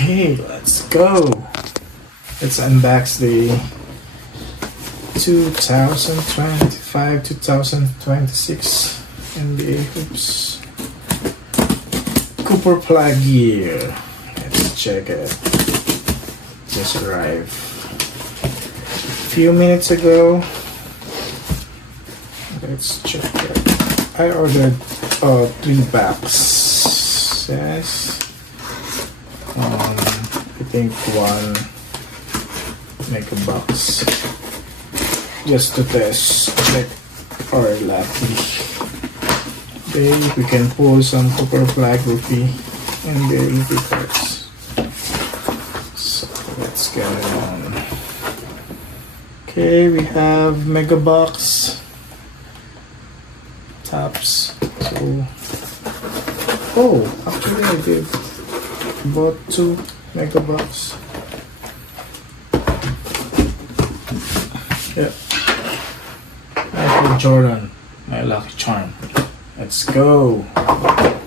Okay, let's go. Let's unbox the 2025-2026 NBA Hoops Cooper Flagg gear. Let's check it. Just arrived a few minutes ago. Let's check it. I ordered 3 packs. Yes. I think 1 Megabox just to test like our lucky. Okay, we can pull some Cooper Flagg rupee and the rupee cards. So let's get it on. Okay, we have Megabox tops. So actually I did bought 2 Megabox. Yeah. Michael Jordan, my lucky charm. Let's go. I'm gonna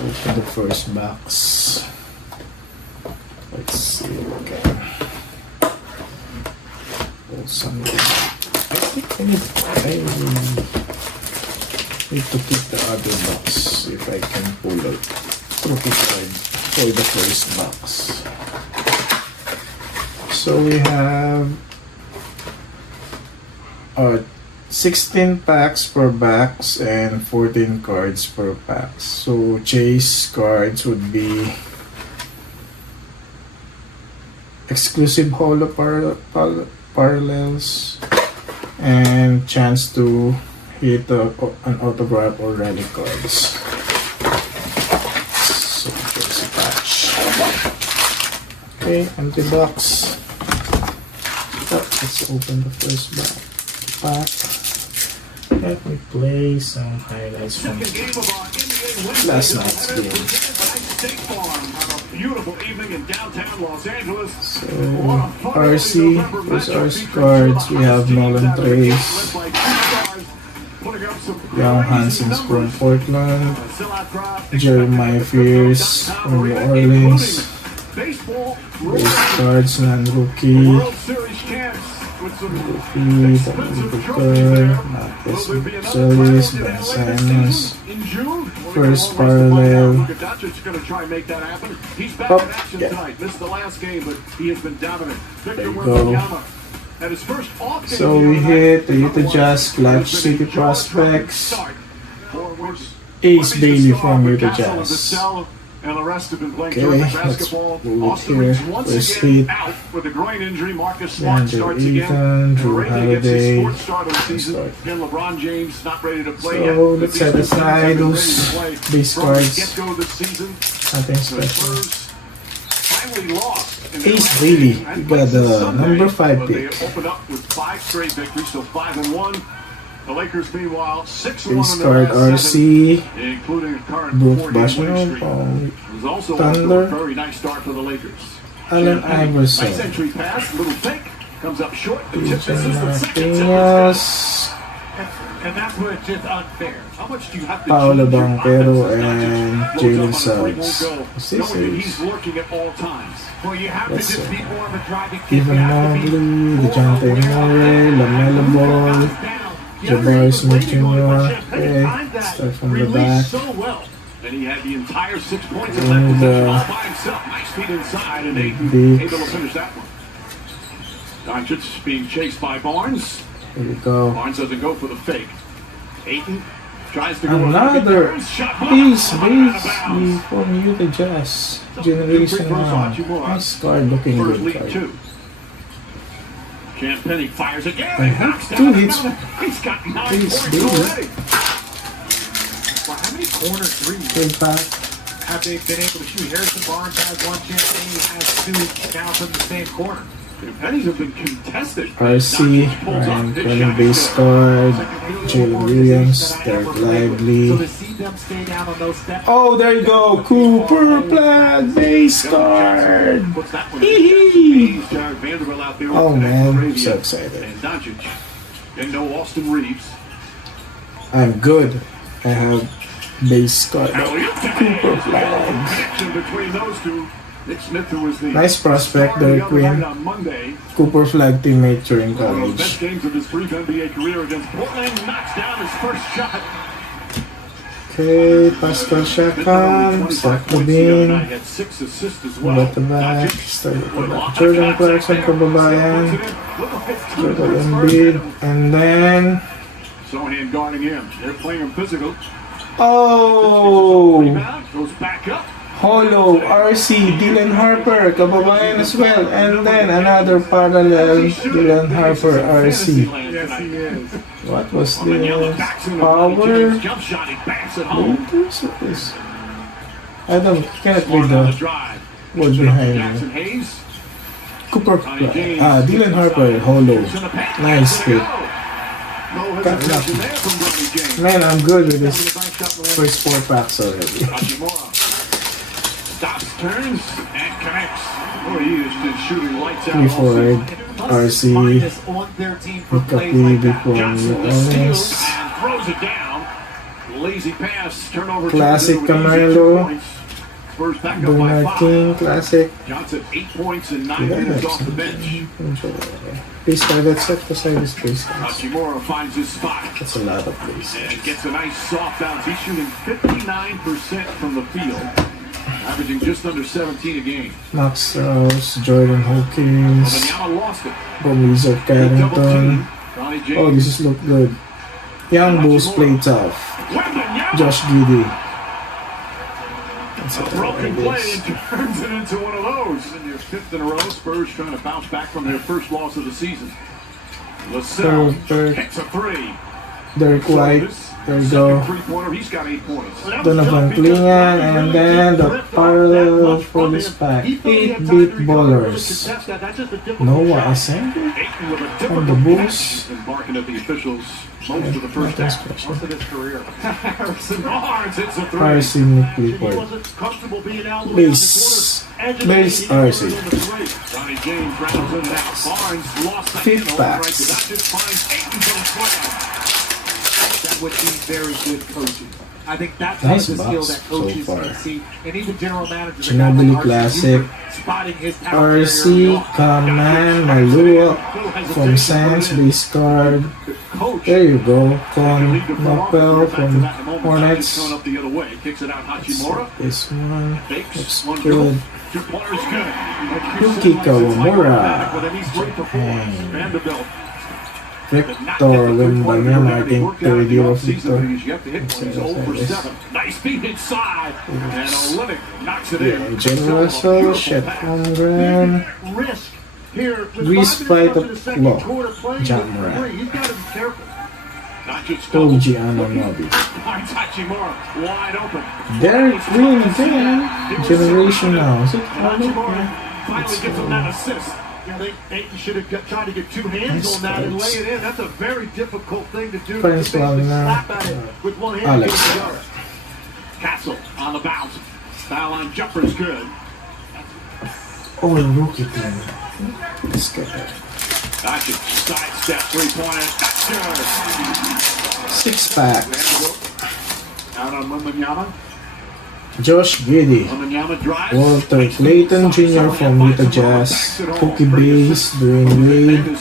open the first box. Let's see what we can pull some. I think I need to keep the other box if I can pull a trophy card for the first box. So we have 16 packs per box and 14 cards per pack. So chase cards would be exclusive holo parallels and chance to hit an autograph or rally cards. So there's a patch. Okay, empty box. Let's open the first pack. Let me play some highlights from last night's game. So RC, there's RC cards. We have Nolan Trace, Young Hansons from Portland, Jeremiah Fears from New Orleans. Base cards, non-rookie. Rookie, Booker, Marcus Solis, Ben Simons. First parallel. Oh, yeah. There you go. So we hit the Utah Jazz Clutch City Prospects. Ace Bailey from Utah Jazz. And the rest have been playing Okay, basketball. let's move here. First hit. Out with a groin injury. Marcus Smart starts Ethan, again. Drew Holiday. Again, LeBron James not ready to play yet. So let's set aside those base cards. Get-go this season. Nothing special. Finally lost. Ace Bailey, we got the number 5 pick. They opened up with 5 straight victories, so 5-1. The Lakers, meanwhile, 6-1 Base in the card last 7, RC. including a current Brooke 4-game winning Bashno streak. from It was also a Thunder. very nice start for the Lakers. Allen Nice Iverson. entry pass, little fake, comes up short. The tip Jason misses the second Martinez. And that's where it's just unfair. How much do you have to Paolo change your Banchero offense? and Jalen Suggs. Knowing that he's lurking at all times. Well, you have to Let's just see. be more of a driving kick. Evan You have to be Mobley, more DeJounte aware Murray, of LaMelo Ball, down. Jabari Smith Jr. But Okay, timed that start from the release back. so well. And he had the entire 6 points in And, that possession all by himself. Nice feet inside, and Ayton big. able to finish that one. Doncic being chased by Barnes. Here we go. Barnes doesn't go for the fake. Ayton tries to go Another shot. Ace Out of bounds. Bailey from Utah Jazz. Generation 1. Nice card, looking First good lead card. 2. Champagny fires again. I have Knocks 2 down hits. another. He's got 9 Ace points Bailey. already. Well, how many corner threes Good pack. have they been able to shoot? Harrison Barnes has 1, Champagne has 2 now from the same corner. Pennies have been contested. RC, Ryan Kelly base card, Jalen Williams, Derek So Lively. to see them stay down on those steps. Oh, there you go, Cooper Flagg base card. Puts that one Hee-hee. in. Jared Vanderbilt out there. Oh with man, Arabia. so excited. And Doncic. And no Austin Reeves. I'm good. I have base card. Alley-oop to Cooper Hayes. Flagg. Connection between those two. Nick Smith, who was the Nice prospect, star the Derek other Quinn. night on Monday. Cooper Flagg teammate during One of those best college. games of his brief NBA career against Portland. Knocks down his first shot. Okay, Pascal Siakam, Zach Levine, Had 6 assists as well. got the back, started the back. Jordan Clarkson, kababayan, Joel Embiid, and then, Sohan guarding him. They're playing him physical. oh, Rebound, goes back up. Holo, RC, Dylan Harper, kababayan as well, and then another parallel, Dylan Harper, RC. Yes, he is. What was this? Power? Jump shot, he banks it home. What is this? I can't read Smart on the the drive. word Set up to behind Jackson me. Hayes. Cooper, Dylan Harper, Holo. Nice pick. No hesitation there from Bronny James. Man, I'm good with this first 4 packs already. Hachimura stops, turns, and connects. Oh, he is just shooting lights out. 3 forward, RC, Minus 113 for plays Hiccup like that. before Johnson with steals Owens. and throws it down. Lazy pass, turnover. Classic turns it into an easy 2 Carmelo. points. Spurs back up by Bernard 5. King, classic. Johnson 8 points in 9 minutes off the bench. Please try that set beside this place. Hachimura finds his spot That's a lot of places. and gets a nice soft bounce. He's shooting 59% from the field, averaging just under 17 a game. Max Strauss, Jordan Hawkins, Wembanyama lost it. Bomizo Double Carrington. team. Bronny James. Oh, this is look good. Young Bulls play tough. Wembanyama. Josh Giddey. That's A what broken it play is. and turns it into one of those. In their 5th in a row, Spurs trying to bounce back from their first loss of the season. Lascelles Third. hits a 3. Derek White, there we go. 3-pointer, he's got 8 points. Donovan Clingan, and then the parallel for this pack. 8-bit ballers. Noah Asenga Ayton with a on difficult the Bulls. catch and barking at the officials most of the first half. Most of his career. Harrison Barnes hits a 3. RC Nick He Clifford. wasn't comfortable being out of the way out Base. the corner. Base RC. Ronnie James rounds in and out. Barnes lost that Fifth handle. Right backs. to that. Just finds Ayton for the slam. That would be very good coaching. I think that's Nice one of the skill box that so coaches far. can see, and even general managers. Ginobili like Classic. spotting his talent RC, Kaman, Malua from Sands, base card. coach. There you go. Con Nopel from Hornets. Going up the other way. Kicks it out. Hachimura. This one Fakes. looks One good. Two pointers good. Yuki Kawamura. With an East Ray performance. Vanderbilt. Victor Wembanyama, I think third year of Victor. You have to hit one. He's 0 for 7. Nice feed inside. And Olynyk knocks it in. Jim Russell, Chet Holmgren, Risk here. With Grease 5 fight minutes left in of the second law. quarter, playing John with Moran. 3. He's got to be careful. Not just double. OG Anunoby. Finds Hachimura wide open. Derek Quinn again. Generation now. Is it Hachimura finally gets him that assist. Yeah, they should have tried to get 2 hands Nice on that and lay plays. it in. That's a very difficult thing to do. Prince To basically Wagner. slap at it with 1 hand. Alex. and get the other. Castle on the bounce. Foul line jumper's good. Oh, rookie team. Let's get that. Doncic sidestep 3-pointer. That's good. 6-pack. Out on Wembanyama. Josh Giddey. Wembanyama drives. Walter Clayton Jr. from Utah Jazz. Cookie Base. Dwayne Wade.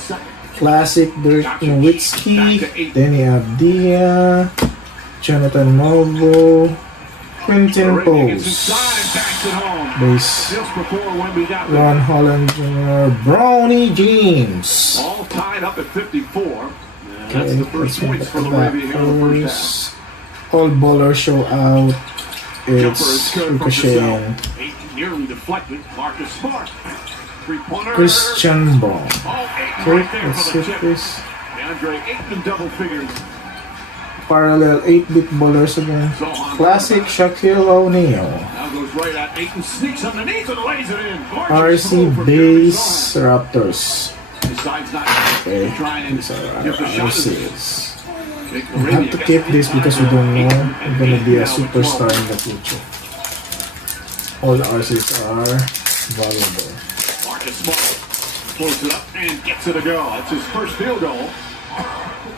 Classic Dirk Nowitzki. Denny Abdia. Jonathan Novo. Quentin Pose. Base. Just before Wemby got Ron there. Holland Jr. Brownie James. All tied up at 54. And that's Okay, the first let's make points it for the back Wavy here in the first half. All ballers show out. Jumper is It's good from ricocheting. Gasol. Ayton nearly deflected. Marcus Smart. 3-pointer. Christian Brown. Oh, Ayton Okay, right there let's for the hit chip. this. DeAndre Ayton in double figures. Parallel 8-bit ballers again. Classic Shaquille O'Neal. Now goes right at Ayton. Sneaks underneath and lays it in. Gorgeous RC move from Jeremy Base Sohan. Raptors. Decides not Okay, to try and these are our give the shot. RCs. Jake We have Arabia to gets keep this inside because we don't know Ayton, we're and gonna Ayton be a now with 12. superstar in the future. All the RCs are valuable. Marcus Smart pulls it up and gets it to go. That's his first field goal.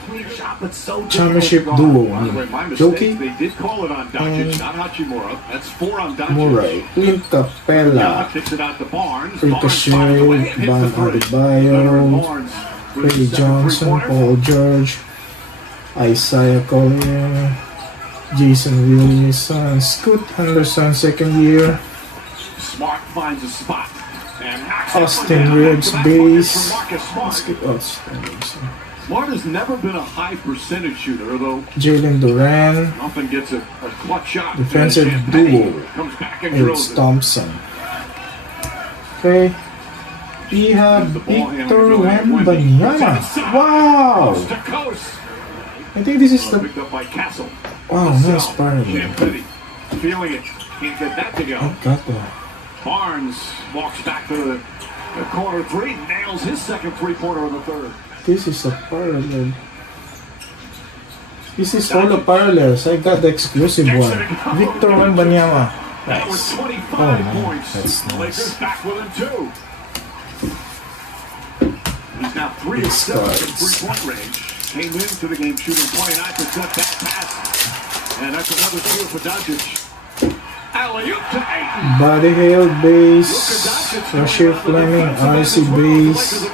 clean shot, but so Championship difficult to guard. duo. By the way, my mistake, Jockey they did call it on Doncic, not Hachimura. That's 4 on Doncic. Murray, Clint Capella Capella, kicks it out to Barnes. Ricochet, Barnes finds a way and hits Bam the three. Adebayo, Leonard Barnes with Ray his second Johnson, three-pointer. Paul George, Isaiah Collier, Jason Williamson, Scoot Henderson, second year, Smart finds a spot. And knocks Austin it down. Reeves, Back-to-back buckets base. from Marcus Smart. Let's get Austin Reeves. Smart has never been a high percentage shooter, although Jalen Duran, often gets a clutch shot. defensive And Champagne duo, comes back and Eric drills it. Thompson. Okay, we have Victor Wembanyama. Wow! Coast to coast. I think this is Picked the up by Castle. wow, nice parallel. Champagne feeling it. Can't get that to go. I got that. Barnes walks back to the corner three, nails his second three-pointer of the third. This is a parallel. This is all the parallels. I got the exclusive one. Victor Wembanyama. That was Nice. 25 Oh, man, points. that's The Lakers nice. back within 2. He's now 3 of Big 7 from stars. three-point range. Came into the game shooting 29% back pass. And that's another steal for Doncic. Alley-oop to Ayton. Buddy Hale Luka base. Doncic Rashid Fleming, RC base.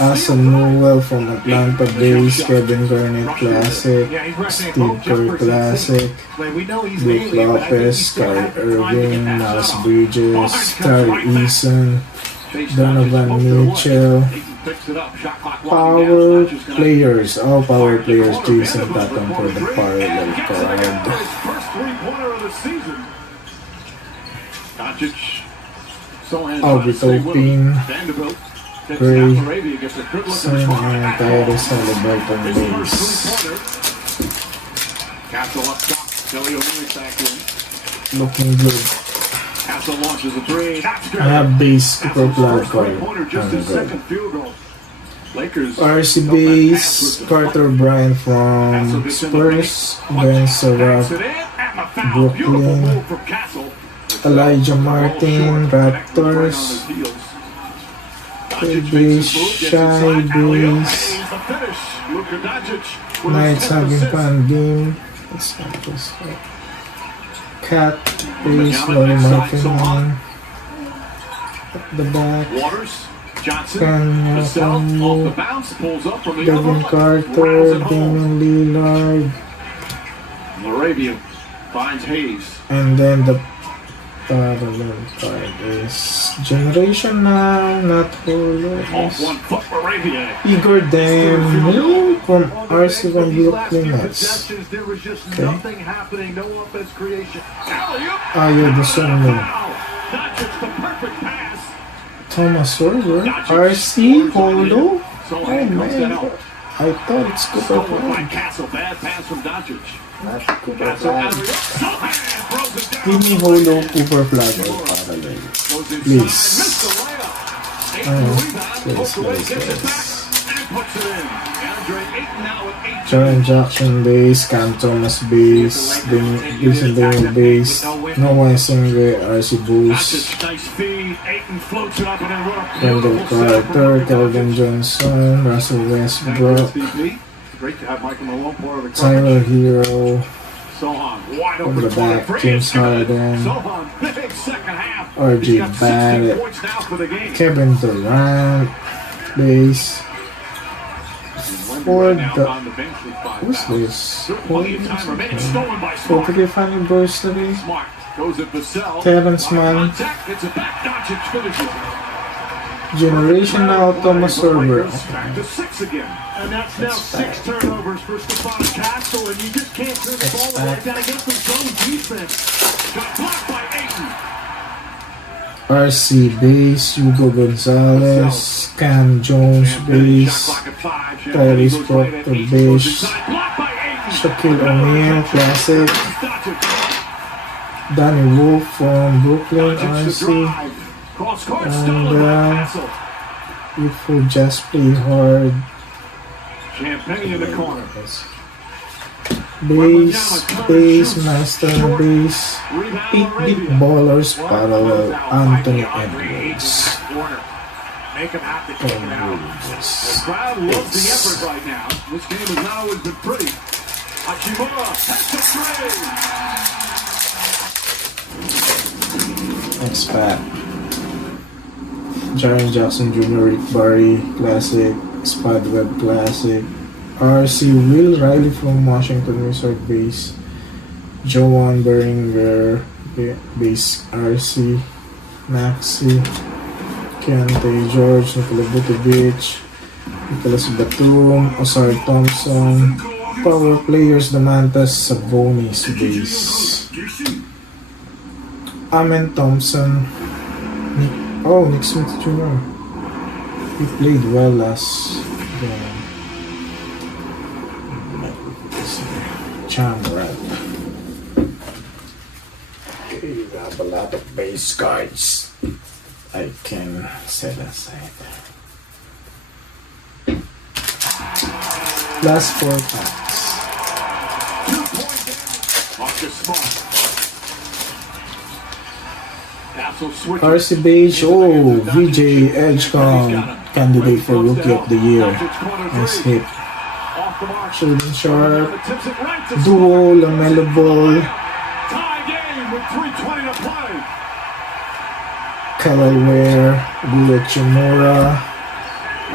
Asa Newell from Atlanta base. Kevin Garnett Classic. Yeah, he's rushing Steve both Kerr jumpers. Classic. Like, we know he's Luke mainly, but I think he's Lopez, still Kyrie active trying to get Irving, that Miles shot off. Bridges, Tari Eason, Donovan Mitchell. Power players, all power players. Jason Tatum for the parallel card. First three-pointer of the season. Doncic. Aubrey Topin, Vanderbilt. Takes Gray, it out. Arabia gets a good look at Son the score. and Tyrese Halliburton His first base. three-pointer. Castle up top. Kelly O'Neill's back in. Looking good. Castle launches a three. That's good. I have base super Castle's flag first card. three-pointer, just his Good. second field goal. Lakers. RC don't base, pass with the Carter Bryant Castle from gets in the paint. Spurs, Ben Backs Sarak, it in. At my foul. Beautiful Brooklyn. move from Castle. Elijah Martin, Raptors, base, Shy base, Knights having fun game. Let's not this. Cat base, Laurie Martin at the back. Waters, Johnson, Kanye Vassell, off the Conley, bounce, pulls up from the Devin other Carter, rounds it home. Damian Lillard, Moravian finds Hayes. and then the parallel card is Generation Now, not Off Holders. 1 foot, Moravian. Igor Damian from RC from These last Brooklyn few Nets. possessions, there was just Okay. nothing happening, no offense creation. Alley-oop. Ayo Dosunmu, Foul. Doncic, the perfect pass. Thomas Sorber, Doncic RC, scores on Holo. him. So Oh comes to man, help. I thought it's Cooper Stolen by Flag, Castle. Bad pass from Doncic. not Cooper Castle Flag. alley-oop. Sohan throws it down. Give me Holo, Cooper Flag, or parallel. Goes inside, Please. missed the layup. Ayton rebound, pokes away, gets it back, and puts it in. Andre Ayton now with 18. Jaren Jackson base, Cam Thomas base, Jason Daniel base, Noah Singh, RC Boost, Doncic, nice feed. Ayton floats it up and then run up. Wendell Beautiful setup from Carter, Luka Calvin Doncic. Johnson, Russell Thank you, Westbrook, SVP. Great to have Michael Malone part of the Tyler coverage. Hero, Sohan wide From open the corner back, three. James It's good. Harden, Sohan, big second half. RJ He's got 16 Barrett, points now for the game. Kevin Durant base. For Now the on the bench with 5 what's fouls. this? Still plenty of time remaining. Stolen by For Smart. 35th anniversary, Smart goes at Vassell. Terrence Line Mann, contact. It's a back. Doncic finishes. Generation Now, Thomas Sorber. Back to 6 again. And that's now 6 turnovers for Stephon Castle, and you just can't turn the ball away. Gotta get some zone defense. Got blocked by Ayton. RC base, Hugo Gonzalez, Cam Jones base, Tyrese Proctor base, Shaquille O'Neal classic, Danny Wolf from Brooklyn RC, and Youthful Just Play Hard Champagne in the corner. base, Master base, 8 big ballers parallel, Anthony Edwards. Make him have to kick it out. The crowd loves the effort right now. This game has not always been pretty. Hachimura has the three. Next pack. Jaren Jackson Jr., Rick Barry, Classic, Spud Webb Classic, RC Will Riley from Washington Wizard base, Joan Beringer base RC, Maxi, Keontae George, Nikola Vucevic, Nicholas Batum, Osar Thompson, Power Players Domantas Sabonis base, Amen Thompson, Nick Smith Jr. He played well last game. Chambrad. Okay, we have a lot of base cards I can set aside. Last 4 packs. RC Beige, VJ Edgecomb, candidate for Rookie of the Year. Nice hit. Shooting sharp. Duo, LaMelo Ball. Kyle Ware, Gula Chimura,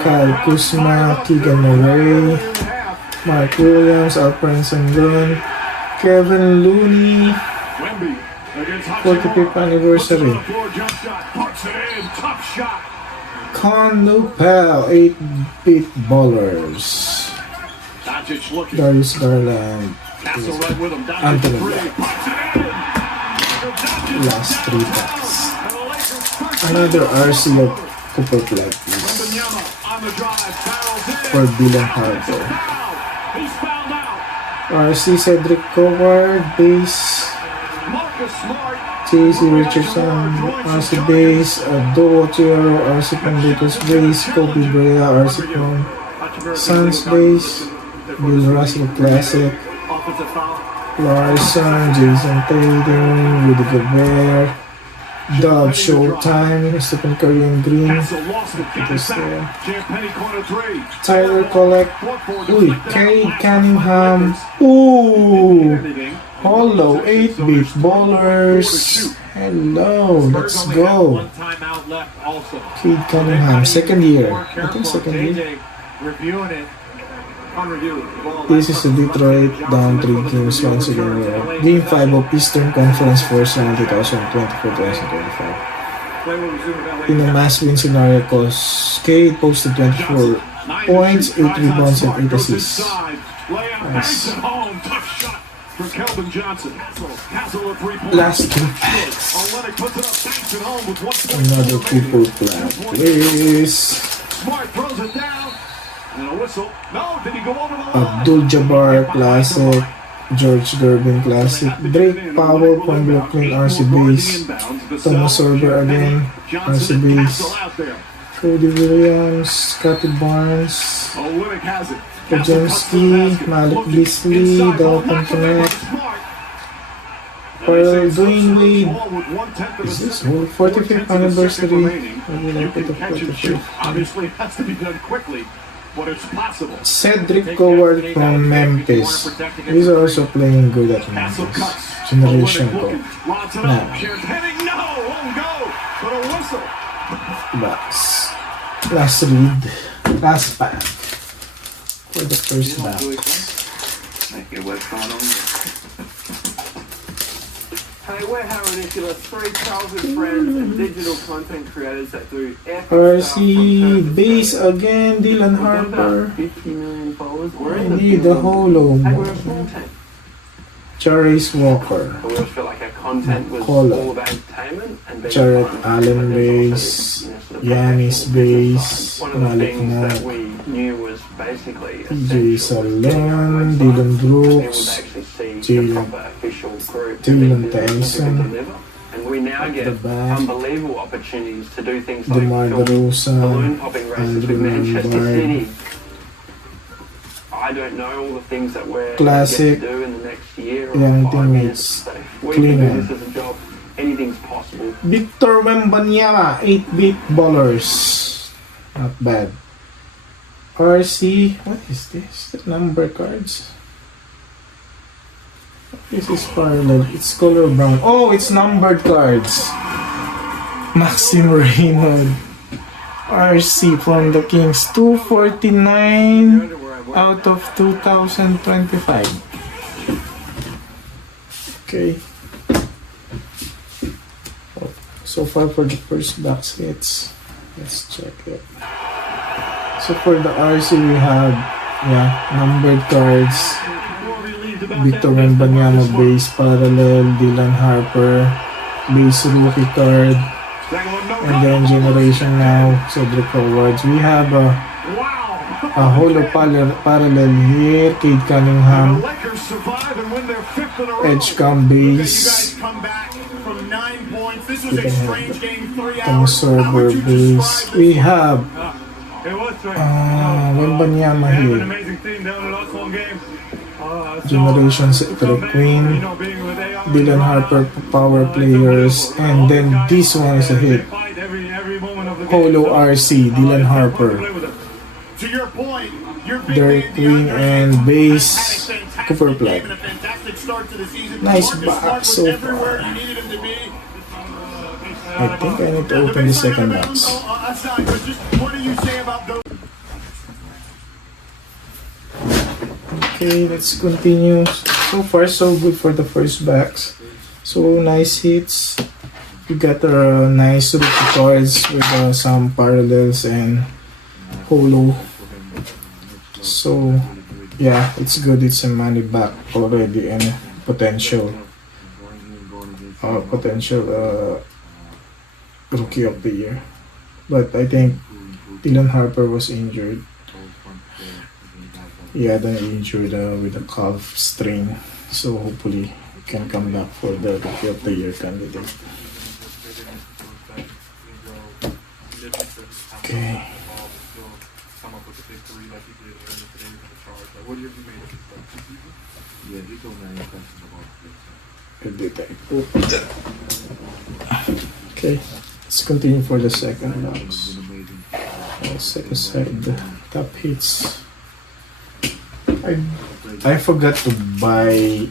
Kyle Kuzma, Keegan Murray, Mark Williams, Alperen Sengun, Kevin Looney. 45th anniversary. Con Nupel, 8-bit ballers. Darius Garland, Anthony Black. Last 3 packs. Another RC of Cooper Flag, please. For Dylan Harper. RC Cedric Coward, base. J.C. Richardson, RC base, Duo Chiro, RC Pandita's base, Kobe Brea, RC from Suns base, Bill Russell Classic, Larson, Jason Tatum, Rudy Gobert, Dub Showtime, Stephen Curry and Green, Tyler Collect, Cade Cunningham, Hollow, 8-bit ballers. Hello, let's go. Cade Cunningham, second year. I think second year. This is the Detroit down 3 games once again. Game 5 of Eastern Conference First Round 2024-2025. In a must win scenario, cause Cade posted 24 points, 8 rebounds, and 8 assists. Nice. Last 2 packs. Another Cooper Flag, please. Abdul Jabbar Classic, George Gervin Classic, Drake Powell from Brooklyn RC base, Thomas Sorber again RC base, Cody Williams, Scotty Barnes, Podziemski, Malik Beasley, Dalton Connect, Pearl Dwayne Wade. Is this 45th anniversary? Obviously, it has to be done quickly. But it's possible. Cedric Coward from Memphis. He's also playing good at Memphis. Generation Go. Now. Box. Last read. Last pack. For the first box. Hey, we're how ridiculous. 3,000 friends and digital content creators that do RC base again, Dylan Harper. 50 million followers. I need the holo. Hey, we're a small team. Jarvis Walker. We always felt like our content was all about entertainment and being Jared fun. Allen base. Yanis base. One of the Malik things that Monk. we knew was basically PJ Salon, Dylan Brooks, Jalen Tyson, and we now get unbelievable opportunities to do things like DeMar balloon DeRozan, popping races Andrew with Manchester Lombard. City. I don't know all the things that we're Classic. going to do in the next year or Young 5 years. teammates. So if we can Cleaner. do this as a job, anything's possible. Victor Wembanyama, 8-bit ballers. not bad. RC, what is this? The number cards. This is parallel. It's color brown. Oh, it's numbered cards. Maxim Reynolds. RC from the Kings. 249 out of 2025. Okay. So far for the first box hits. Let's check it. So for the RC we have numbered cards. Victor Wembanyama base parallel, Dylan Harper base rookie card, and then generation now Cedric Howards. We have a holo parallel here, Cade Cunningham, edge cam base, Tom Server base. We have Wembanyama here, generation Cedric Queen, Dylan Harper power players, and then this one is a hit, holo RC Dylan Harper, Derek Queen, and base Cooper Flagg. Nice box so far. I think I need to open the second box. Okay, let's continue. So far, so good for the first box. So nice hits. We got nice rookie cards with some parallels and holo. So yeah, it's good. It's a money back already and potential rookie of the year. But I think Dylan Harper was injured. He had an injury with a calf strain, so hopefully he can come back for the Rookie of the Year candidate. Okay. Okay, let's continue for the second box. Let's set aside the top hits. I forgot to buy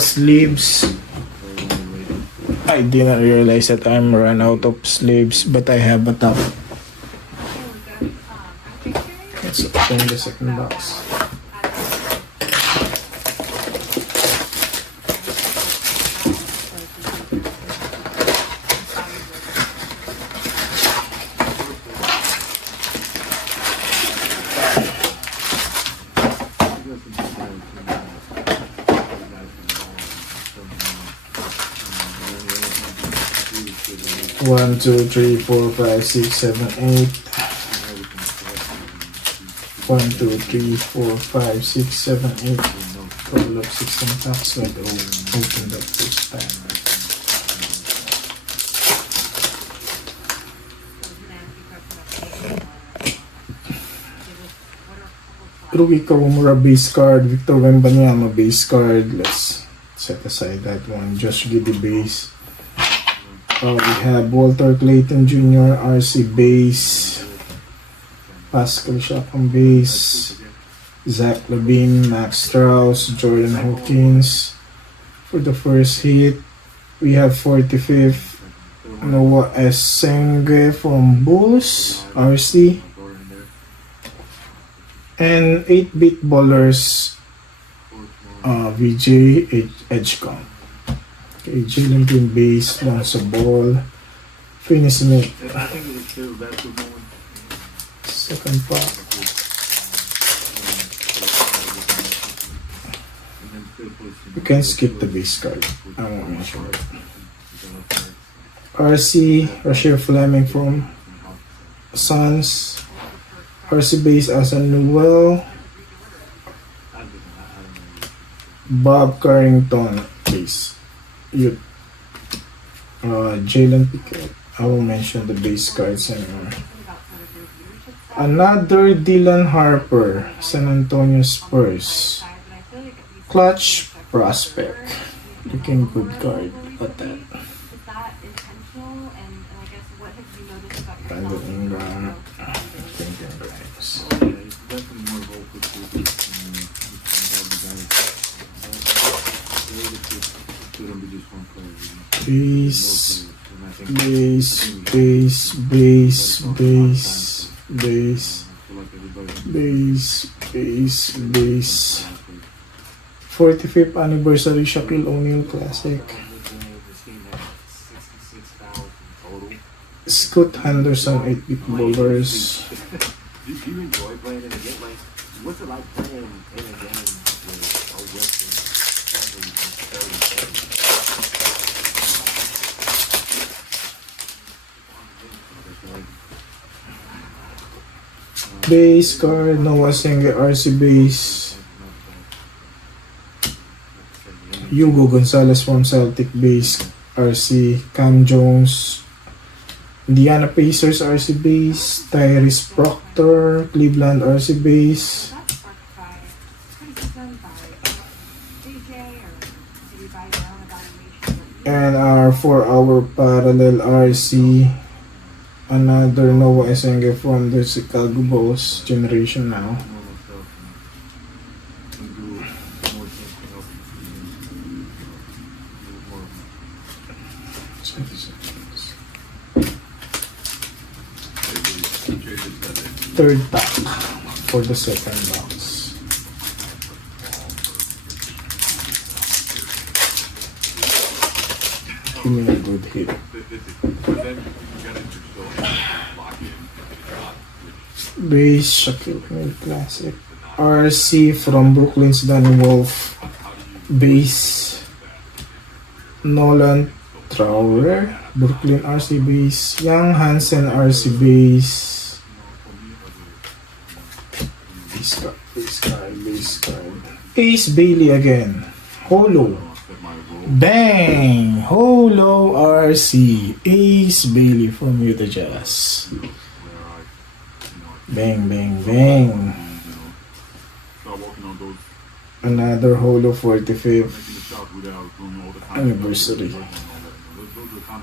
sleeves. I didn't realize that I'm run out of sleeves, but I have a top. Let's open the second box. One, two, three, four, five, six, seven, 8. 1, 2, 3, 4, 5, 6, 7, 8. Total of 16 packs. So I open the first pack. Rookie Kawamura base card, Victor Wembanyama base card. Let's set aside that one. Josh Giddey base. We have Walter Clayton Jr. RC base, Pascal Siakam base, Zach LaVine, Max Strauss, Jordan Hawkins. For the first hit, we have 45th Noah S. Senge from Bulls RC, and 8-bit ballers VJ Edgecomb. Okay, Jalen Green base, Lonzo Ball, Finney Smith. Second pack. You can skip the base card. I won't mention it. RC, Rasheer Fleming from Suns. RC base as a Newell. Bob Carrington base. Jalen Pickett. I won't mention the base cards anymore. Another Dylan Harper, San Antonio Spurs. Clutch prospect. Looking good card. What that? Brandon Ingram. Thank you guys. Base, base, base, base, base, base, base, base, base. 45th anniversary Shaquille O'Neal Classic. Scott Henderson 8-bit bowlers. Do you enjoy playing in a game? Like, what's it like playing in a game with a Western Base card, Noah Senge RC base. Hugo Gonzalez from Celtic base RC. Cam Jones, Indiana Pacers RC base. Tyrese Proctor, Cleveland RC base. And our 4-hour parallel RC. Another Noah Esenge from the Chicago Bulls generation now. Third pack for the second box. Give me a good hit. Base Shaquille O'Neal Classic. RC from Brooklyn's Danny Wolf. Base Nolan Trower, Brooklyn RC base. Young Hansen RC base. Base card, base card, base card. Ace Bailey again. Holo. Bang! Holo RC. Ace Bailey from Utah Jazz. Bang, bang, bang. Another Holo 45th anniversary.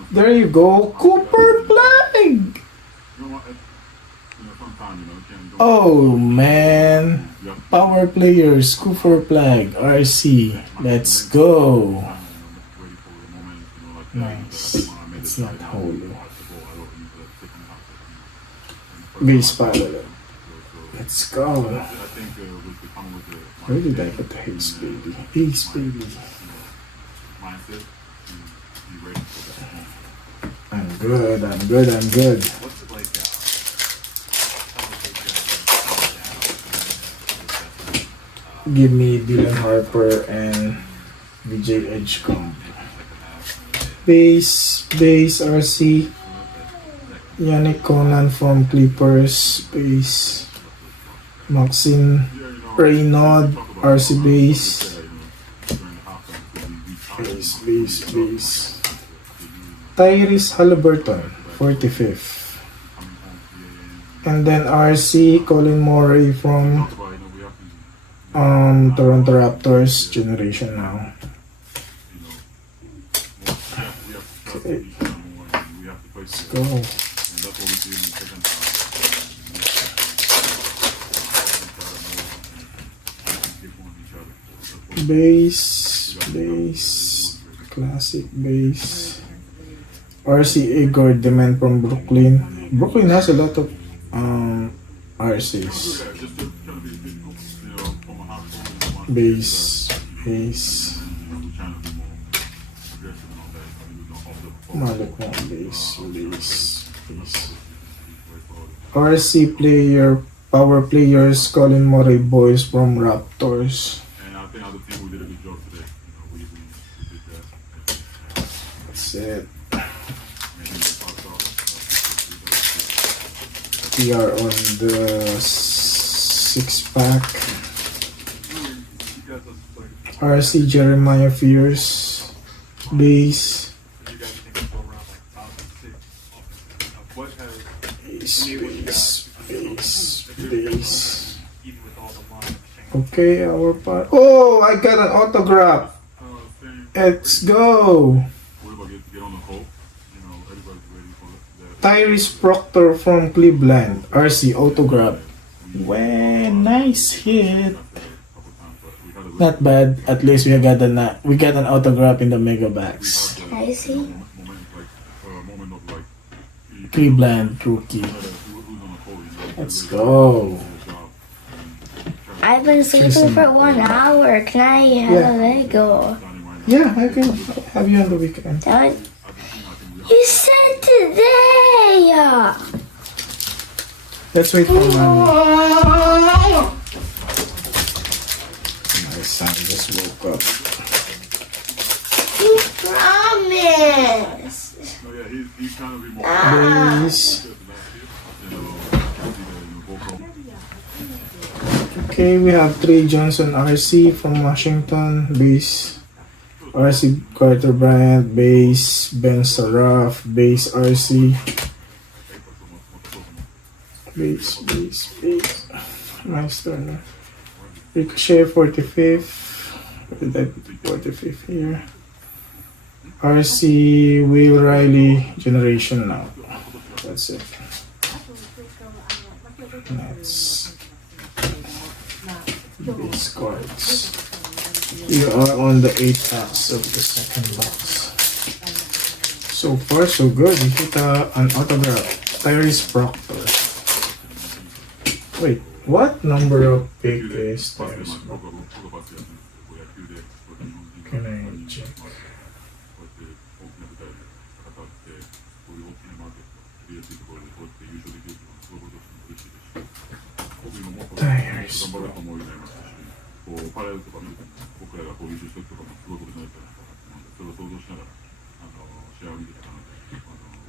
There you go. Cooper Flagg! Oh man. Power players. Cooper Flagg. RC. Let's go. Nice. It's not Holo. Base parallel. Let's go. Where did I put the Ace Baby? Ace Baby. I'm good, I'm good, I'm good. Give me Dylan Harper and VJ Edgecombe. Base RC. Yannick Conan from Clippers base. Maxine Reynaud RC base. Base. Tyrese Halliburton 45th. And then RC Colin Murray from Toronto Raptors generation now. Okay. Let's go. Base, classic base. RC Igor Dement from Brooklyn. Brooklyn has a lot of RCs. Base. Malik mo, base. RC player, power players, Colin Murray boys from Raptors. That's it. We are on the 6-pack. RC Jeremiah Fierce base. Base. Okay, our part. Oh, I got an autograph. Let's go. Tyrese Proctor from Cleveland. RC autograph. Well, nice hit. Not bad. At least we got an autograph in the Megabox. Can I see? Cleveland rookie. Let's go. I've been sleeping for 1 hour. Can I have a Lego? Yeah, I can have you on the weekend. You said today! Let's wait for mommy. My son just woke up. You promised! Base. Okay, we have Trey Johnson RC from Washington. Base. RC Carter Bryant. Base. Ben Saraf. Base RC. Base. Nice turn. Ricochet 45th. What did I put 45th here? RC Will Riley Generation now. That's it. That's base cards. We are on the 8 packs of the second box. So far, so good. We hit an autograph. Tyrese Proctor. Wait, what number of pick is Tyrese Proctor? Can I check? Tyrese Proctor.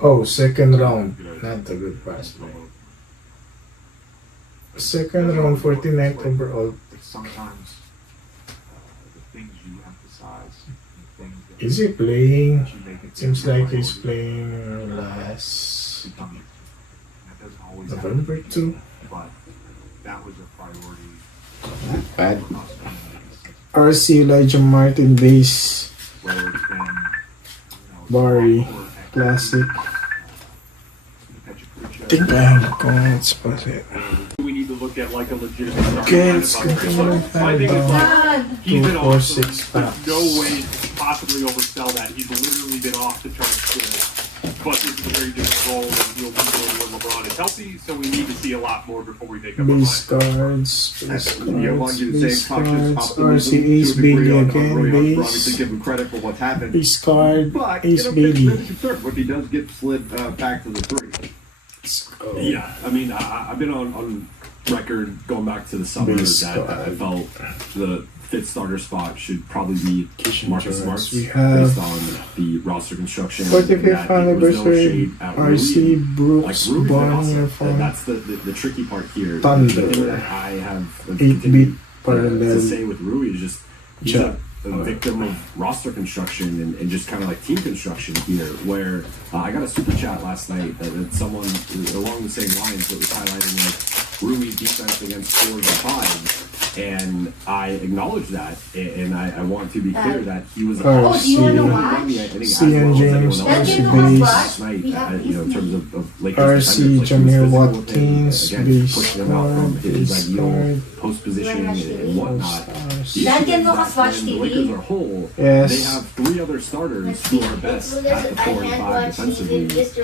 Oh, second round. Not a good pass play. Second round, 49th overall. Sometimes the things you emphasize, the things that Is he playing? you make it Seems like he's playing last become it. That doesn't always November happen, 2. but that was a priority. Not bad. RC Elijah Martin base. Whether it's been, Barry Classic. I think I have cards, but it. We need to look at like a legitimate. Okay, let's continue. I think it's like he's been 2, 4, off. 6 There's packs. no way to possibly oversell that. He's literally been off the charts good. But this is a very different role, and he'll be doing when LeBron is healthy. So we need to see a lot more before we make up our Base mind. cards, base You want cards, you to base say cautious cards, optimism RC Ace to a degree Bailey on again, Roy Hunt for obviously base, give him credit for what's happened. base card, But Ace you know, Bailey. there's concern if he does get slid back to the 3. Let's go. Yeah, I mean, I've been on record going back to the summer Base that I card. felt the fifth starter spot should probably be Marcus Jones. Smart We have based on the roster construction. 45th that there was no anniversary shade at Rui. RC Like Brooks Rui's been Bonnier awesome. from That's the tricky part here. Thunder. The thing that I have 8-bit continued parallel to say with Rui is just he's Jump. a victim of roster construction and just kind of like team construction here, where I got a super chat last night that someone along the same lines that was highlighting like Rui's defense against 4s and 5s, and I acknowledge that, and I want to be clear that he was Oh, do you want to watch? I think as CN well as James, anyone else RC Base. last night, you know, in terms of Lakers RC defenders, like, he was Jameer physical with him, Watkins, again, base pushing him out from card, his base ideal card, post positioning and whatnot. All-Stars. The Dad, issue can is you that watch when the TV? Lakers are whole, Yes. they have 3 other starters who are best at the 4 and 5 defensively, with Base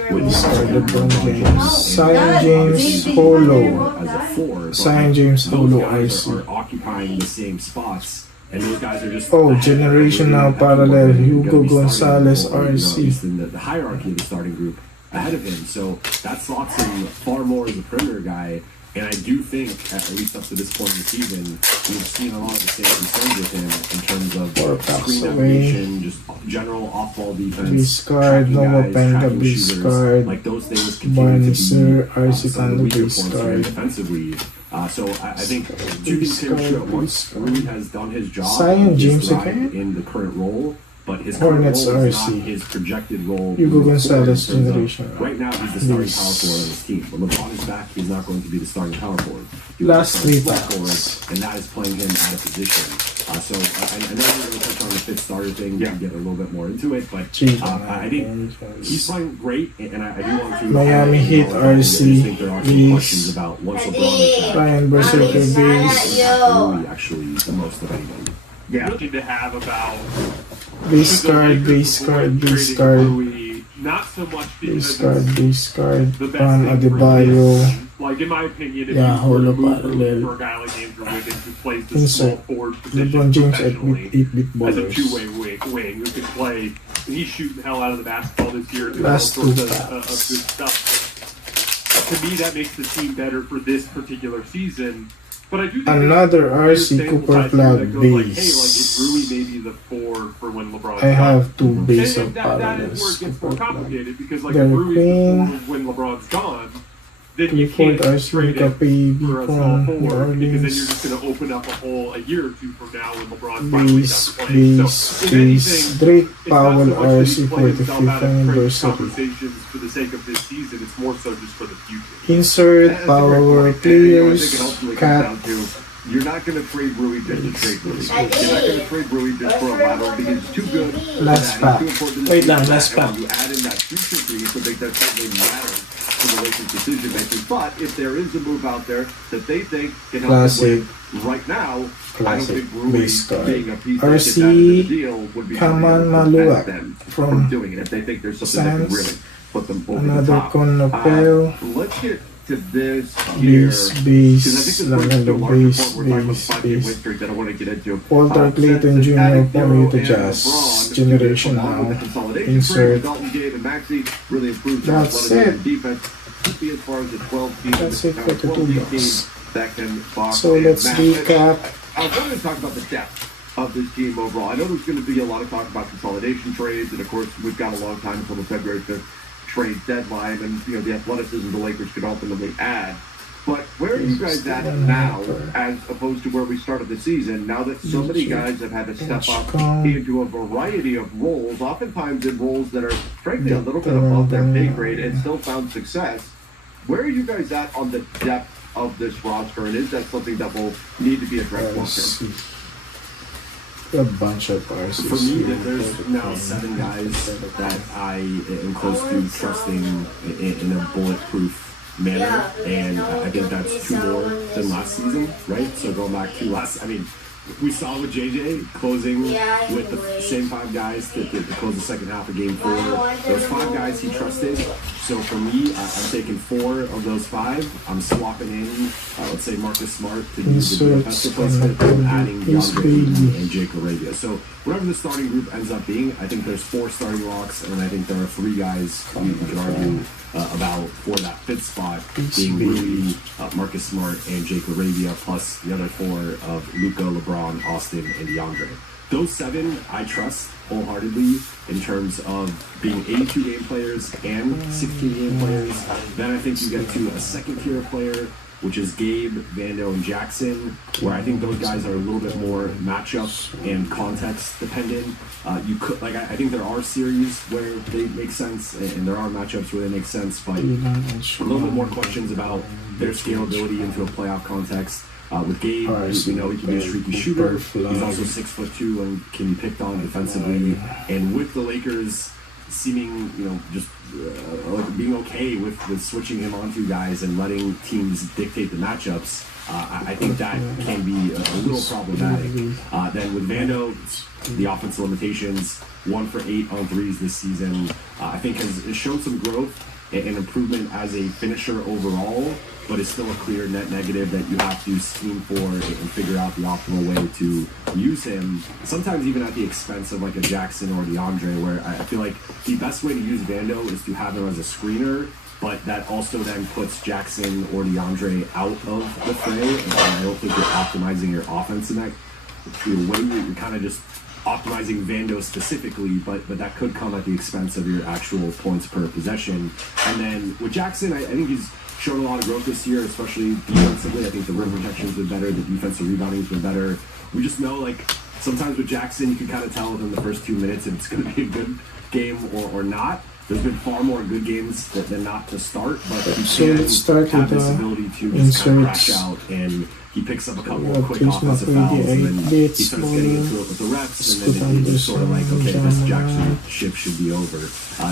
card, LeBron James, and Zion James, Holo, as a 4. So Zion James, those Holo, guys RC. are occupying the same spots, and those guys are just Oh, generational parallel, Hugo gonna be Gonzalez, starting, or, you know, at RC. least in the hierarchy of the starting group ahead of him. So that slots him far more as a perimeter guy. And I do think, at least up to this point in the season, we've seen a lot of the same concerns with him in terms Four of packs screen away. navigation, just general off-ball defense, Base card, tracking Nova guys, Penga, tracking base shooters. card, Like those things continue Barney to Sir, be RC some of the weaker base points for him card. defensively. So I think two Base things came true at card, once. base card. Rui has done his job. Zion He's James thrived again? in the current role, but his current Hornets role is RC. not his projected role. Hugo moving Gonzalez forward in terms of- generation. Right now, he's the starting Base. power forward on his team. When LeBron is back, he's not going to be the starting power forward. He was Last the starting 3 small forward, packs. and that is playing him out of position. So I know we're going to touch on the fifth starter thing and get a little bit more into it, but I think he's playing great, and I do want to. Miami Heat I just think there are some questions is about once LeBron is back. Ryan Berserker base. Really, actually, the most of anything. Yeah. Looking to have about Base card, base card, base card, Rui, not so much base because card, base card, the best Bam thing for Adebayo. this. Like in my opinion, if Yeah, you hold were to up move a Rui little. for a guy like Andrew Wiggins who plays the small Insert forward position LeBron James at professionally 8-bit as a ballers. two-way wing who can play, and he's shooting the hell out of the basketball this year, doing all Last sorts two of packs. good stuff. To me, that makes the team better for this particular season. But I do think Another there's RC sample Cooper size here Flagg that goes like, hey, like base. is Rui maybe the 4 for when LeBron's I gone? have two base And of that is where Palace. it gets more complicated because like Derek if Rui's Queen, the 4 when LeBron's gone, then you Clifford can't RC trade it Kapi for a small from forward New because then you're Orleans. just going to open up a hole a year or two from now when LeBron finally Base, stops playing. base, So if base. anything, Drake it's not Powell so much that he's RC playing 45th himself out of trade anniversary. conversations for the sake of this season. It's more so just for the future. Insert That's a great power point. And, players. I think it ultimately comes Cat. down to you're not going to trade Rui just to trade Rui. You're not going to trade Rui just for a lateral because he's too good. for Last that. pack. He's too important to the Wait team lang, for last that. And pack. when you add in that future piece, I think that certainly matters to the Lakers' decision making. But if there is a move out there that they think can help them Classic. win right now, I don't Classic think Rui base card. being a piece that RC gets added to the deal would be something Kaman that would prevent Maluak them from from doing it. If they think there's something that Sands. can really put them over the Another top. Conopel. Let's get to this here. Base, Because I think base, this brings us to a another larger base, point. We're talking about the base, 5-game win base. streak that I want to get into. Walter Clayton Since Jr. adding from Hero Utah and Jazz. LeBron, Generation along with now. the consolidation Insert. trade, Dalton, Gabe, and Maxey really improved their That's athleticism it. and defense. Could be as far as a 12 team. That's it for the 12 two team bucks. that can box So and let's match. recap. I was going to talk about the depth of this team overall. I know there's going to be a lot of talk about consolidation trades, and of course, we've got a long time until the February 5th trade deadline, and the athleticism the Lakers could ultimately add. But where are you guys at now, as opposed to where we started the season? Now that so many guys have had to step up into a variety of roles, oftentimes in roles that are frankly a little bit above their pay grade, and still found success. Where are you guys at on the depth of this roster, and is that something that will need to be addressed long term? RC. A bunch of RCs. For me, there's now 7 guys that I am close to trusting in a bulletproof manner, and I think that's 2 more than last season, right? So going back to we saw with JJ closing with the same 5 guys to close the second half of Game 4. Those 5 guys he trusted. So for me, I'm taking 4 of those 5. I'm swapping in, let's say Marcus Smart to do the defensive placement, and adding DeAndre and Jake Arabia. So whatever the starting group ends up being, I think there's 4 starting locks, and I think there are 3 guys we can argue about for that 5th spot, being Rui, Marcus Smart, and Jake Arabia, plus the other 4 of Luka, LeBron, Austin, and DeAndre. Those 7 I trust wholeheartedly in terms of being 82 game players and 16 game players. Then I think you get to a second tier player, which is Gabe, Vando, and Jackson, where I think those guys are a little bit more matchup and context dependent. I think there are series where they make sense, and there are matchups where they make sense, but a little bit more questions about their scalability into a playoff context. With Gabe, we know he can be a streaky shooter. He's also 6'2" and can be picked on defensively. And with the Lakers seeming, just being okay with switching him onto guys and letting teams dictate the matchups, I think that can be a little problematic. Then with Vando, the offensive limitations, 1 for 8 on threes this season, I think has shown some growth and improvement as a finisher overall, but it's still a clear net negative that you have to scheme for and figure out the optimal way to use him, sometimes even at the expense of like a Jackson or DeAndre, where I feel like the best way to use Vando is to have him as a screener, but that also then puts Jackson or DeAndre out of the fray, and I don't think you're optimizing your offense in that way. You're kind of just optimizing Vando specifically, but that could come at the expense of your actual points per possession. And then with Jackson, I think he's shown a lot of growth this year, especially defensively. I think the rim protection's been better, the defensive rebounding's been better. We just know, sometimes with Jackson, you can kind of tell within the first 2 minutes if it's going to be a good game or not. There's been far more good games than not to start, but he So let's start have with this ability to just kind of crash out, and he picks up a couple Yeah, of quick please offensive not fouls, and then he bits, starts getting into it with the refs, and then it's sort of like, okay, this ship should be over.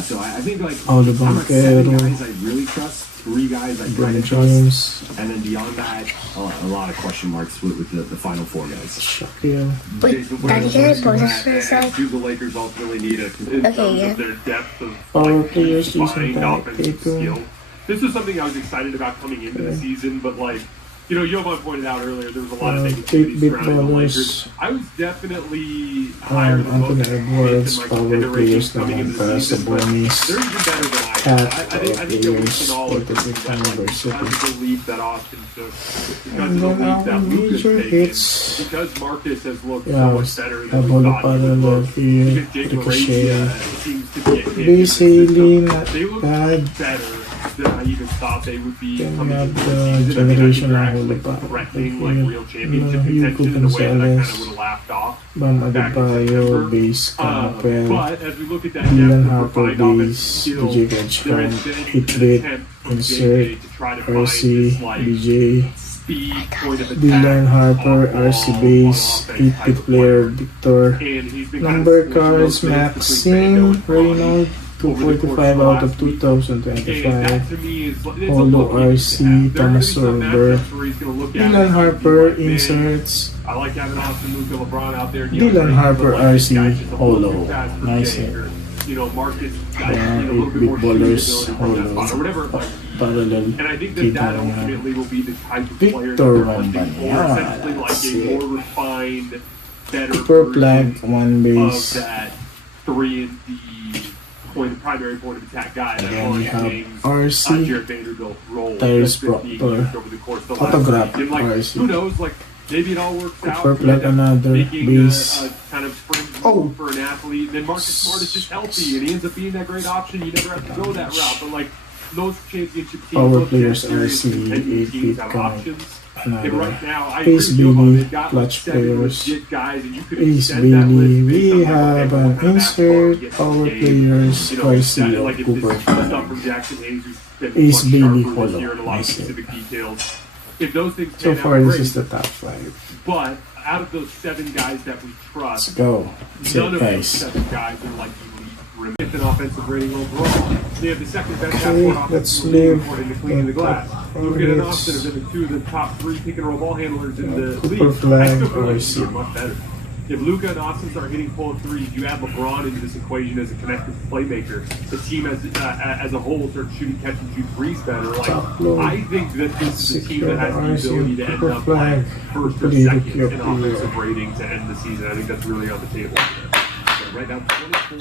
So I think like All the I'm at 7 Banquero, guys I really trust, 3 guys I Brennan kind of trust, James, and then beyond that, a lot of question marks with the final 4 guys. Shaquille. Wait, Jason, what Daddy, are can I the pause ones this for a that sec? do the Lakers ultimately need it? In Okay, terms yeah. of their depth of Power like players using combined that offensive paper. skill. This was something I was excited about coming into the season, but like, you know, Jovan pointed out earlier, there was a lot of negativity big surrounding the ballers. Lakers. I was definitely higher than most Anthony Edwards, in my power considerations players coming naman into the para sa season, but Bonnies. they're even better than I am. Cat, I think that we players, can all like agree the that like, University. because of the leap that Austin took, because And of the then leap that our Luka's major taken, hits. because Marcus has looked so Yeah, much better than we Abolo thought he would look, Parallel, because Jake Ricochet. Larazia seems to be a hit in the Basically, system. not They look bad. better than I even thought they would be Then we coming have into the the season. generation I of think they're Holo actually Parallel. threatening like real championship Hugo contention in the way that I kind of Gonzalez, would have laughed off. Bam back in Adebayo, September. Base Campbell, But as we look at that Dylan depth of Harper, refined offensive Base, skill, DJ there Gachon, has been an Hitbit, attempt from Insert, JJ to try to find RC, this like BJ, speed point of attack. Dylan Harper, off ball, RC Base, on offense Hit type of player, player. Victor, And he's been number kind of switching cards, those minutes between Vando Maxine, and Bronny Reynolds, over the course 245 the out last of week. And 2025. that to me is it's a Holo look you RC, can have. There are gonna be Thomas some Sorber, matchups where he's gonna look at it Dylan and Harper, be like, man, inserts, I like having Austin, Luka, LeBron out there. Dylan Harper, but, like, this RC, guy's just a little Holo. too fast for Nice Jake, hit. or, you know, Marcus, Yeah, need a little bit big more ballers, shooting ability from that Holo. spot, or whatever it might be. Parallel, And I think that kita that lang yan. ultimately will be the type of player that Victor they're looking for, Wembanyama, essentially like that's a it. more refined, better Super Flagg, version one of base. that 3-and-D primary point of attack guy that Again, we Ronnie have James, RC, Jared Vanderbilt role Tyrese that's been being Proctor, used over the course of the last Autograph, week. And like, RC. who knows, like maybe it all works out. Cooper Flag, He ends up another making base. a kind of spring Oh. move for an athlete. Then Marcus Smart is just healthy, and he ends up being that great option. You never have to go that route, but like those championship teams, Power those players serious RC, contending 8 teams feet have coming. options. And Another right now, I Ace agree with Jovan. Bailey, They've got clutch 7 players. legit guys, and you could Ace extend that Bailey, list we based on, like, have okay, an what kind of basketball insert, he gets power in the game. players, You know, RC that, of like if Cooper this Flag. stuff from Jackson Hayes, who's been Ace much Bailey, sharper this Holo. year in a lot of Nice hit. specific details. If those things So pan far, out, this great. is the top 5. But out of those 7 guys that we Let's trust, go. Let's none hit of those guys. 7 guys are like elite rim. Fifth in offensive rating overall. They have the second best Okay, half-court let's offensive rating live according to cleaning the in glass. top Luka and minutes. Austin have been 2 of the top 3 pick-and-roll ball handlers in the Cooper league. Flag, I still feel like RC. they're much better. If Luka and Austin start hitting pull-up threes, you add LeBron into this equation as a connected playmaker. The team as a whole starts shooting catch and shoot threes better. Like, Top low. I think that this is a team Secure that has the RC, ability to end Cooper up Flag. like first or Pretty second rookie in of the year. offensive rating to end the season. I think that's really on the table. So right now, 24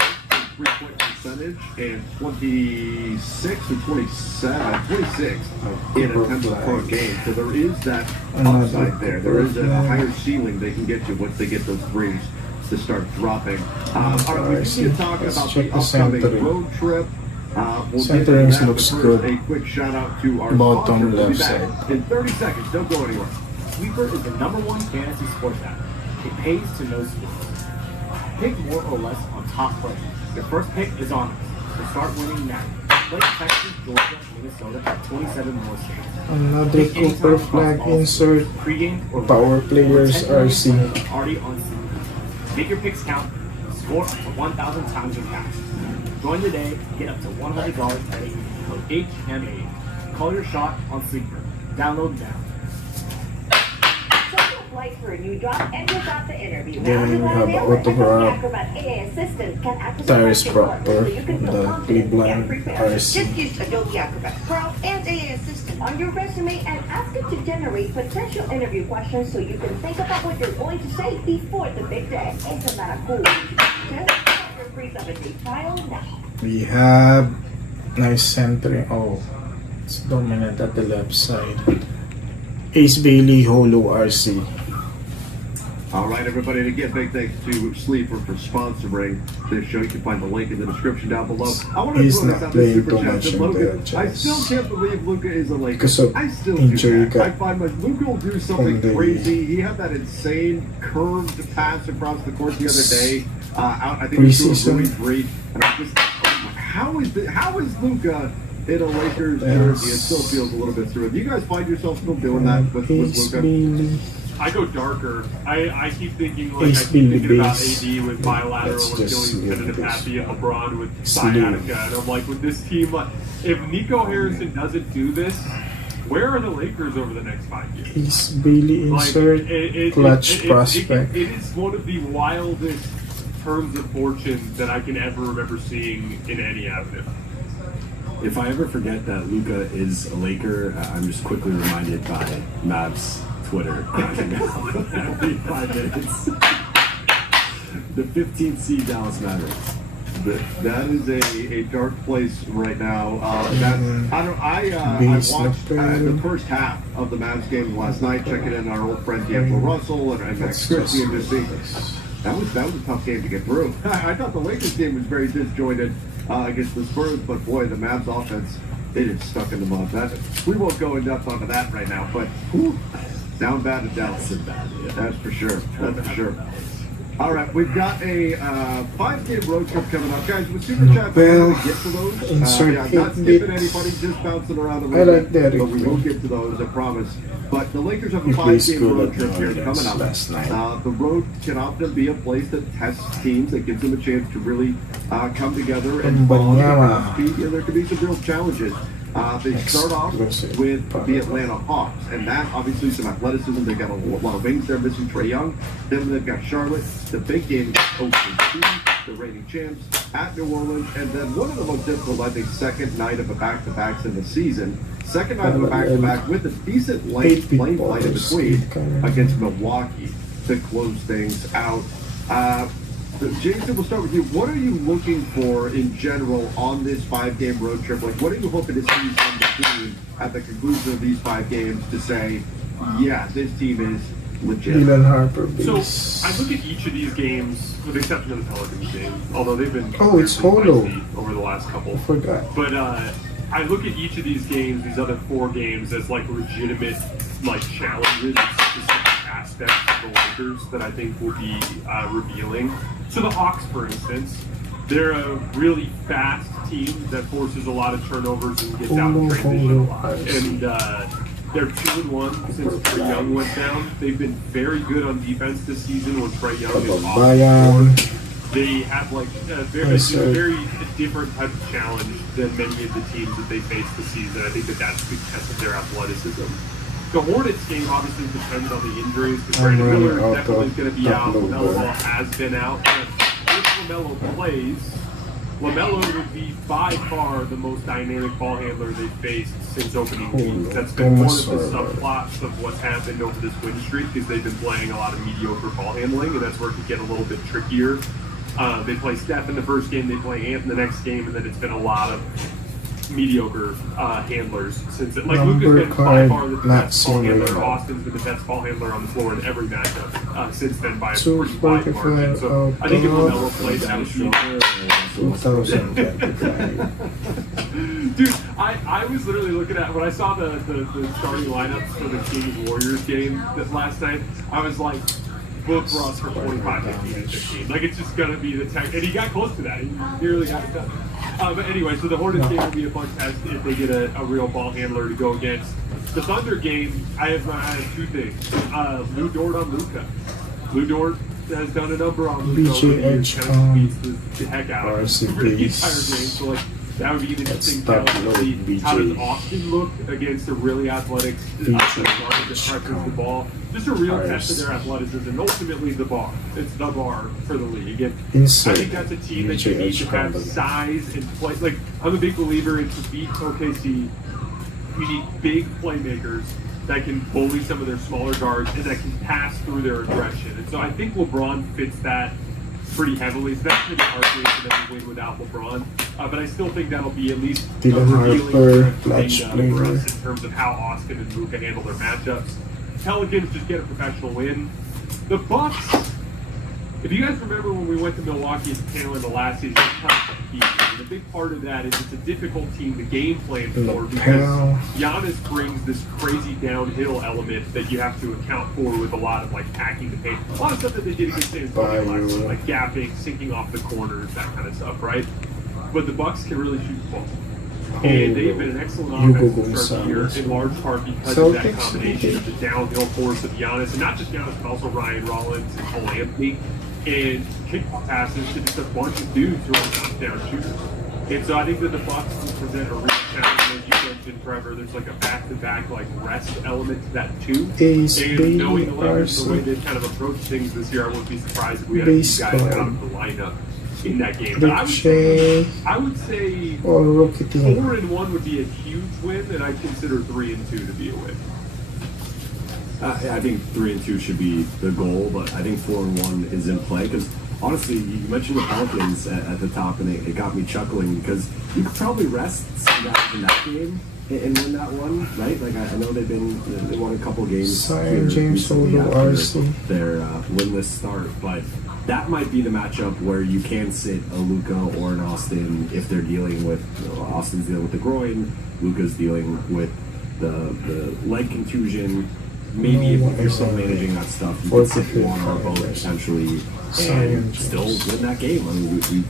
3-point percentage and 26 or 27, 26 in attempts per game. So there is that upside there. There is a higher ceiling they can get to once they get those threes to start dropping. All right, we just need to talk Let's about check the the upcoming centering. road trip. We'll get Centering into that, looks but good. first, a quick shout out to our Bottom sponsor. We'll be left back in 30 seconds. Don't go anywhere. Sleeper is the #1 fantasy sports app. It pays to know sports. Pick more or less on top players. Your first pick is on us. So start winning now. Play Texas, Georgia, Minnesota, and 27 more states. Another Pick anytime Cooper across Flag all insert. sports. Pre-game or Power live. players Over 10 million RC. players are already on Sleeper. Make your picks count. Score up to 1,000 times your cash. Join today. Get up to $100 credit. Code HMA. Call your shot on Sleeper. Download now. Flight for a new job and you got the interview. Then we have autograph Tyrese Proctor, the Cleveland RC. Just use Adobe Acrobat Pro and AI Assistant on your resume and ask it to generate potential interview questions so you can think about what you're going to say before the big day. Isn't that a cool way to just start your free 7-day trial now? We have nice centering. Oh, it's dominant at the left side. Ace Bailey, Holo RC. All right, everybody, and again, big thanks to Sleeper for sponsoring this show. You can find the link in the description down below. I want to He's throw this not out playing this super too chat. much Just in Luka, the I chess. still can't believe Luka is a Laker. Because of I still injury do that. I cut. find like Luka will do something On the- crazy. He had that insane curved pass across the court the other day. Out, I think it was to a Preseason. Rui Breed, and I'm just, how is Luka in a Lakers jersey, it still feels a little bit surreal. Do you guys find yourself still doing that with Luka? I go darker. I keep thinking like Ace I keep thinking Billy about Base. AD with bilateral That's Achilles just tendinopathy and LeBron with Sleeve. sciatica, and I'm like, with this team, like, if Nico Harrison doesn't do this, where are the Lakers over the next 5 years? Ace Billy insert clutch prospect. It is one of the wildest turns of fortune that I can ever remember seeing in any avenue. If I ever forget that Luka is a Laker, I'm just quickly reminded by Mavs Twitter every 5 minutes. The 15th seed Dallas Mavericks. That is a dark place right now. I watched the first half of the Mavs game last night, checking in our old friend D'Angelo Russell and Max Christie, and just seeing that was a tough game to get through. I thought the Lakers game was very disjointed against the Spurs, but boy, the Mavs offense, it is stuck in the mud. We won't go in depth onto that right now, but down bad in Dallas. That's for sure. That's for sure. All right, we've got a 5-game road trip coming up, guys. With Super Chat, we're going to get to those. Insert I'm not skipping anybody, just bouncing around a little like that, bit, but we will get to those, I promise. But the Lakers have a He plays 5-game good road at trip here the coming up. last night. The road can often be a place that tests teams, that gives them a chance to really come together and bond at speed. And there can be some real challenges. They start off with the Atlanta Hawks, and that obviously some athleticism. They've got a lot of wings there, missing Trae Young. Then they've got Charlotte. The big game is OKC, the reigning champs, at New Orleans, and then one of the most difficult, I think, second night of a back-to-backs in the season. Second night of a back-to-back with a decent length plane flight in between against Milwaukee to close things out. Jason, we'll start with you. What are you looking for in general on this 5-game road trip? Like, what are you hoping to see from the team at the conclusion of these 5 games to say, yeah, this team is legit? Dylan Harper. So I look at each of these games, with the exception of the Pelicans game, although they've been it's Holo over the last couple. I forgot. But I look at each of these games, these other 4 games, as like legitimate like challenges and specific aspects of the Lakers that I think will be revealing. So the Hawks, for instance, they're a really fast team that forces a lot of turnovers and gets out of transition a lot. And they're 2-1 since Trae Young went down. They've been very good on defense this season when Trae Young is off the board. They have like a very different type of challenge than many of the teams that they face this season. I think that's because of their athleticism. The Hornets game obviously depends on the injuries. Brandon Miller definitely is going to be out. LaMelo Ball has been out. But if LaMelo plays, LaMelo would be by far the most dynamic ball handler they've faced since opening week. That's been one of the subplots of what's happened over this win streak, is they've been playing a lot of mediocre ball handling, and that's where it could get a little bit trickier. They play Steph in the first game, they play Ant in the next game, and then it's been a lot of mediocre handlers since it. Like Luka's been by far the best ball handler. Austin's been the best ball handler on the floor in every matchup since then by a pretty wide margin. So I think if LaMelo plays, that would be. Dude, I was literally looking at when I saw the starting lineups for the Kings Warriors game this last night. I was like, book Russ for 45, 15, and 15. Like, it's just going to be the tech. And he got close to that. He nearly got it done. But anyway, so the Hornets game will be a fun test if they get a real ball handler to go against. The Thunder game, I have 2 things. Lou Dort on Luka. Lou Dort has done a number on Luka over the years, kind of beats the heck out of him for the entire game. So, like, that would be an interesting challenge to see how does Austin look against a really athletic guard that pressures the ball. Just a real test of their athleticism, and ultimately the bar. It's the bar for the league. And I think that's a team that you need to have size and play. Like, I'm a big believer in to beat OKC, you need big playmakers that can bully some of their smaller guards and that can pass through their aggression. And so I think LeBron fits that pretty heavily. So that's going to be hard for them to win without LeBron. But I still think that'll be at least a revealing thing for us in terms of how Austin and Luka handle their matchups. Pelicans just get a professional win. The Bucks, if you guys remember when we went to Milwaukee at the tail end of last season, and a big part of that is it's a difficult team to game plan for because Giannis brings this crazy downhill element that you have to account for with a lot of like hacking the paint. A lot of stuff that they did against San Antonio last year, like gapping, sinking off the corners, that kind of stuff, right? But the Bucks can really shoot the ball. And they've been an excellent offense to start the year, in large part because of that combination of the downhill force of Giannis, and not just Giannis, but also Ryan Rollins and Cole Anthony, and kick passes to just a bunch of dudes who are knockdown shooters. And so I think that the Bucks will present a real challenge, as you mentioned, Trevor. There's like a back-to-back like rest element to that too. And knowing the Lakers, the way they've kind of approached things this year, I wouldn't be surprised if we had a few guys out of the lineup in that game. But I would say 4-1 would be a huge win, and I'd consider 3-2 to be a win. I think 3-2 should be the goal, but I think 4-1 is in play because honestly, you mentioned the Pelicans at the top, and it got me chuckling because you could probably rest some guys in that game and win that one, right? Like I know they won a couple games here recently after their winless start, but that might be the matchup where you can sit a Luka or an Austin if they're dealing with Austin's dealing with the groin, Luka's dealing with the leg contusion. Maybe if you're still managing that stuff, you can sit one or both potentially and still win that game. I mean,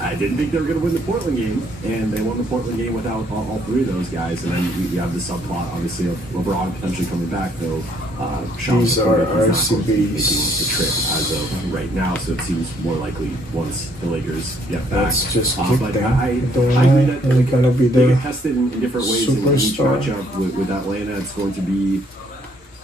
I didn't think they were going to win the Portland game, and they won the Portland game without all three of those guys. And then we have the subplot, obviously, of LeBron potentially coming back, though. These are RCBs. Making the trip as of right now, so it seems more likely once the Lakers get back. Let's just but them. I agree that They're gonna be they the get tested in different ways in each matchup. With Atlanta, it's going to be,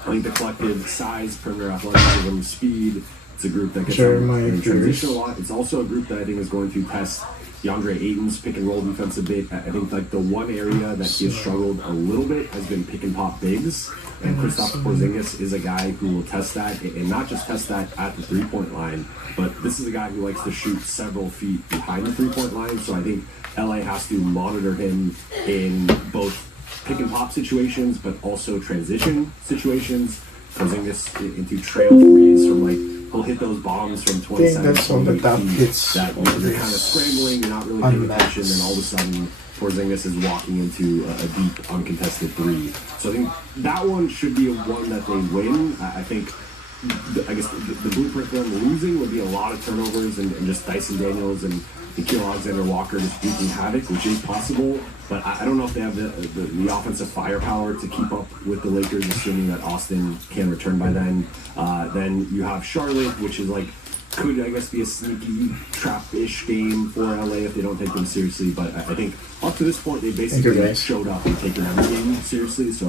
I think, the collective size, perimeter athleticism, speed. It's a group that gets in transition a lot. It's also a group that I think is going to test DeAndre Ayton's pick and roll defense a bit. I think like the one area that he has struggled a little bit has been pick and pop bigs. And Kristaps Porzingis is a guy who will test that, and not just test that at the three-point line, but this is a guy who likes to shoot several feet behind the three-point line. So I think LA has to monitor him in both pick and pop situations, but also transition situations. Porzingis into trail threes from like, he'll hit those bombs from 27 that's on the top hits. That you're kind of scrambling, you're not really paying attention, and all of a sudden Porzingis is walking into a deep uncontested three. So I think that one should be a one that they win. I think I guess the blueprint for them losing would be a lot of turnovers and just Dyson Daniels and Nikhil Alexander-Walker just wreaking havoc, which is possible. But I don't know if they have the offensive firepower to keep up with the Lakers, assuming that Austin can return by then. Then you have Charlotte, which is like, could, I guess, be a sneaky trap-ish game for LA if they don't take them seriously. But I think up to this point, they basically showed up and taken every game seriously. So